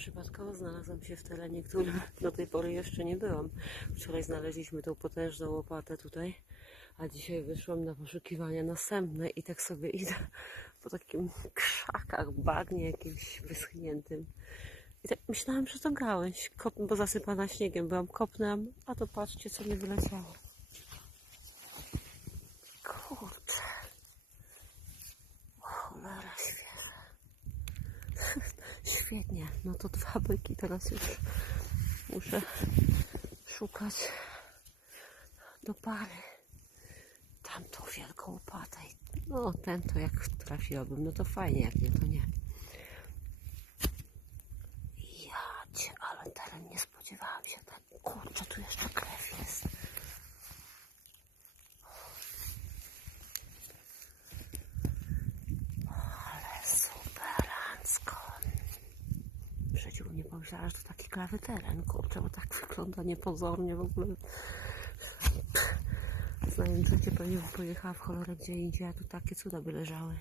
Przypadkowo znalazłam się w terenie, którym do tej pory jeszcze nie byłam. Wczoraj znaleźliśmy tą potężną łopatę tutaj, a dzisiaj wyszłam na poszukiwania następne i tak sobie idę po takim krzakach, bagnie jakimś wyschniętym. I tak myślałam, że to gałęź, bo zasypana śniegiem byłam, kopnęłam, a to patrzcie, co mi wyleciało. Świetnie, no to dwa byki, teraz już muszę szukać do pary tamtą wielką łopatę. No ten to jak trafiłabym, no to fajnie, jak nie to nie. Nie pomyślała, że to taki klawy teren, kurczę, bo tak wygląda niepozornie w ogóle. Znając życie, pewnie pojechała w cholerę gdzie indziej, a tu takie cuda by leżały.